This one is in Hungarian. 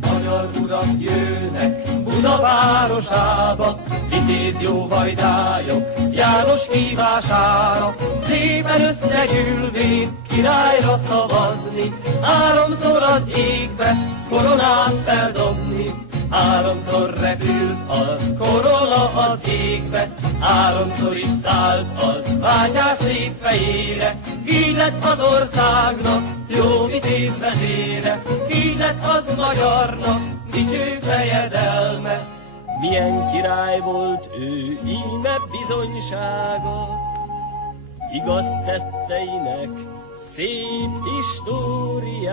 Magyar urak jönnek Buda városába, vitéz jó vajdályok János hívására, szépen összegyűlvén királyra szavazni, háromszor az égbe koronát feldobni. Háromszor repült az korona az égbe, háromszor is szállt az vágyás szép fejére. Így lett az országnak jó vitéz vezére, így lett az magyarnak dicső fejedelme. Milyen király volt ő, íme bizonysága, igaz tetteinek szép históriája.